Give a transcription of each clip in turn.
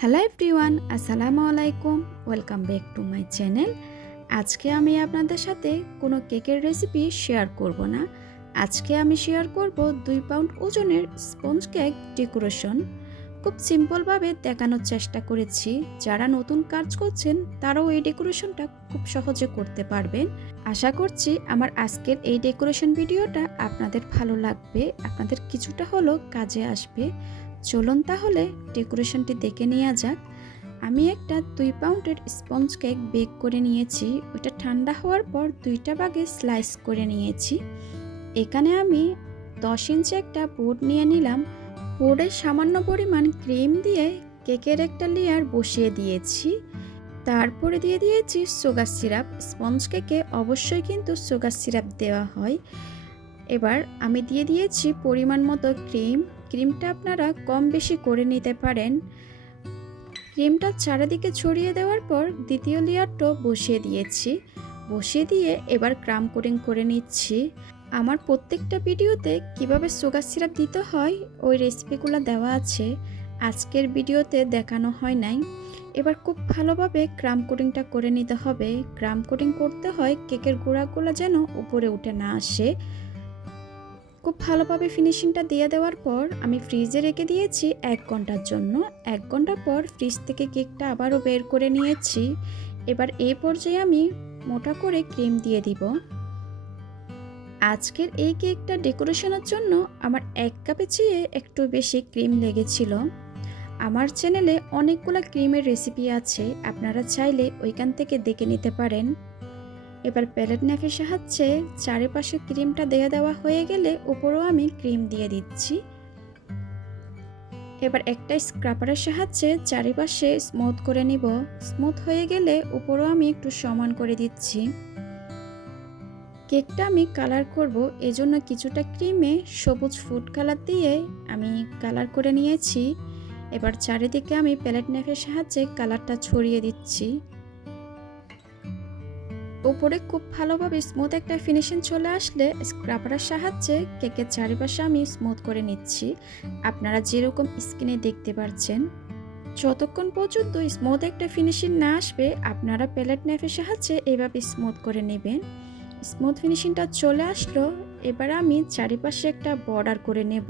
Hello everyone, আসসালামু আলাইকুম। Welcome back to my channel. আজকে আমি আপনাদের সাথে কোনো কেকের রেসিপি শেয়ার করব না। আজকে আমি শেয়ার করব 2 পাউন্ড ওজনের স্পঞ্জ কেক ডেকোরেশন। খুব সিম্পলভাবে দেখানোর চেষ্টা করেছি। যারা নতুন কাজ করছেন তারাও এই ডেকোরেশনটা খুব সহজে করতে পারবেন। আশা করছি আমার আজকের এই ডেকোরেশন ভিডিওটা আপনাদের ভালো লাগবে, আপনাদের কিছুটা হলেও কাজে আসবে। চলুন তাহলে ডেকোরেশনটি দেখে নেওয়া যাক। আমি একটা 2 পাউন্ডের স্পঞ্জ কেক বেক করে নিয়েছি। ওটা ঠান্ডা হওয়ার পর 2টা ভাগে স্লাইস করে নিয়েছি। এখানে আমি 10 ইঞ্চি একটা বোর্ড নিয়ে নিলাম। বোর্ডে সামান্য পরিমাণ ক্রিম দিয়ে কেকের একটা লেয়ার বসিয়ে দিয়েছি। তারপরে দিয়ে দিয়েছি সুগার সিরাপ। স্পঞ্জ কেকে অবশ্যই কিন্তু সুগার সিরাপ দেওয়া হয়। এবার আমি দিয়ে দিয়েছি পরিমাণ মতো ক্রিমটা আপনারা কম বেশি করে নিতে পারেন। ক্রিমটা চারিদিকে ছড়িয়ে দেওয়ার পর দ্বিতীয় লেয়ারটাও বসিয়ে দিয়েছি। বসিয়ে দিয়ে এবার ক্রাম কোটিং করে নিচ্ছি। আমার প্রত্যেকটা ভিডিওতে কিভাবে সুগার সিরাপ দিতে হয় ওই রেসিপিগুলো দেওয়া আছে, আজকের ভিডিওতে দেখানো হয় নাই। এবার খুব ভালোভাবে ক্রাম কোটিংটা করে নিতে হবে। ক্রাম কোটিং করতে হয় কেকের গোড়াগুলো যেন উপরে উঠে না আসে। খুব ভালোভাবে ফিনিশিংটা দিয়ে দেওয়ার পর আমি ফ্রিজে রেখে দিয়েছি 1 ঘন্টার জন্য। 1 ঘন্টা পর ফ্রিজ থেকে কেকটা আবারও বের করে নিয়েছি। এবার এই পর্যায়ে আমি মোটা করে ক্রিম দিয়ে দিব। আজকের এই কেকটা ডেকোরেশনের জন্য আমার 1 কাপের চেয়ে একটু বেশি ক্রিম লেগেছিল। আমার চ্যানেলে অনেকগুলো ক্রিমের রেসিপি আছে, আপনারা চাইলে ওইখান থেকে দেখে নিতে পারেন। এবার প্যালেট নাইফের সাহায্যে চারিপাশে ক্রিমটা দিয়ে দেওয়া হয়ে গেলে উপরেও আমি ক্রিম দিয়ে দিচ্ছি। এবার একটা স্ক্রাপারের সাহায্যে চারিপাশে স্মুথ করে নিব। স্মুথ হয়ে গেলে উপরেও আমি একটু সমান করে দিচ্ছি। কেকটা আমি কালার করব, এজন্য কিছুটা ক্রিমে সবুজ ফুড কালার দিয়ে আমি কালার করে নিয়েছি। এবার চারিদিকে আমি প্যালেট নাইফের সাহায্যে কালারটা ছড়িয়ে দিচ্ছি। উপরে খুব ভালোভাবে স্মুথ একটা ফিনিশিং চলে আসলে স্ক্রাবারের সাহায্যে কেকের চারিপাশে আমি স্মুথ করে নিচ্ছি। আপনারা যেরকম স্ক্রিনে দেখতে পাচ্ছেন, যতক্ষণ পর্যন্ত স্মুথ একটা ফিনিশিং না আসবে আপনারা প্যালেট নাইফের সাহায্যে এভাবে স্মুথ করে নেবেন। স্মুথ ফিনিশিংটা চলে আসলো। এবার আমি চারিপাশে একটা বর্ডার করে নেব।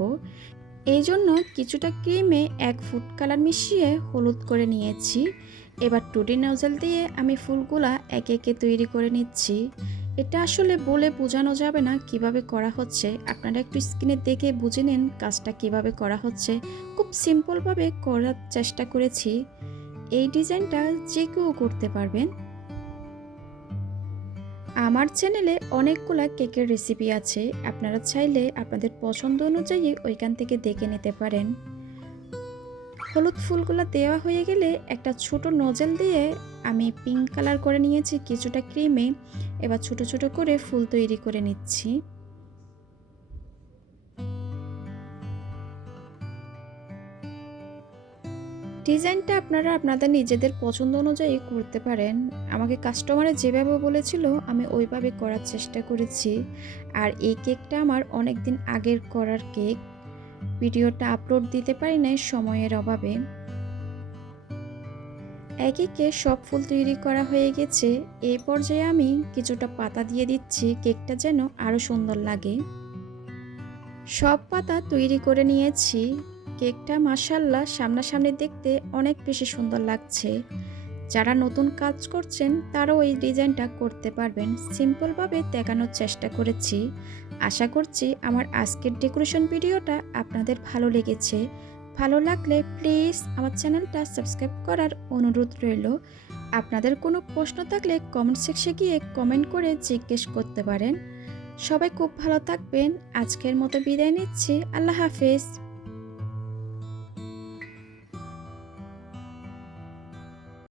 এই জন্য কিছুটা ক্রিমে 1 ফুড কালার মিশিয়ে হলুদ করে নিয়েছি। এবার টুটি নজল দিয়ে আমি ফুলগুলা একে একে তৈরি করে নিচ্ছি। এটা আসলে বলে বোঝানো যাবে না কিভাবে করা হচ্ছে, আপনারা একটু স্ক্রিনে দেখে বুঝে নিন কাজটা কিভাবে করা হচ্ছে। খুব সিম্পলভাবে করার চেষ্টা করেছি। এই ডিজাইনটা যে কেউ করতে পারবেন। আমার চ্যানেলে অনেকগুলা কেকের রেসিপি আছে, আপনারা চাইলে আপনাদের পছন্দ অনুযায়ী ওইখান থেকে দেখে নিতে পারেন। হলুদ ফুলগুলো দেওয়া হয়ে গেলে একটা ছোট নজল দিয়ে আমি পিঙ্ক কালার করে নিয়েছি কিছুটা ক্রিমে। এবার ছোট ছোট করে ফুল তৈরি করে নিচ্ছি। ডিজাইনটা আপনারা আপনাদের নিজেদের পছন্দ অনুযায়ী করতে পারেন। আমাকে কাস্টমারে যেভাবে বলেছিল আমি ওইভাবে করার চেষ্টা করেছি। আর এই কেকটা আমার অনেক দিন আগের করার কেক, ভিডিওটা আপলোড দিতে পারি নাই সময়ের অভাবে। একে একে সব ফুল তৈরি করা হয়ে গেছে। এই পর্যায়ে আমি কিছুটা পাতা দিয়ে দিচ্ছি, কেকটা যেন আরো সুন্দর লাগে। সব পাতা তৈরি করে নিয়েছি। কেকটা মাশাআল্লাহ সামনাসামনি দেখতে অনেক বেশি সুন্দর লাগছে। যারা নতুন কাজ করছেন তারাও এই ডিজাইনটা করতে পারবেন। সিম্পলভাবে দেখানোর চেষ্টা করেছি। আশা করছি আমার আজকের ডেকোরেশন ভিডিওটা আপনাদের ভালো লেগেছে। ভালো লাগলে প্লিজ আমার চ্যানেলটা সাবস্ক্রাইব করার অনুরোধ রইল। আপনাদের কোনো প্রশ্ন থাকলে কমেন্ট সেকশনে গিয়ে কমেন্ট করে জিজ্ঞেস করতে পারেন। সবাই খুব ভালো থাকবেন। আজকের মতো বিদায় নিচ্ছি। আল্লাহ হাফেজ।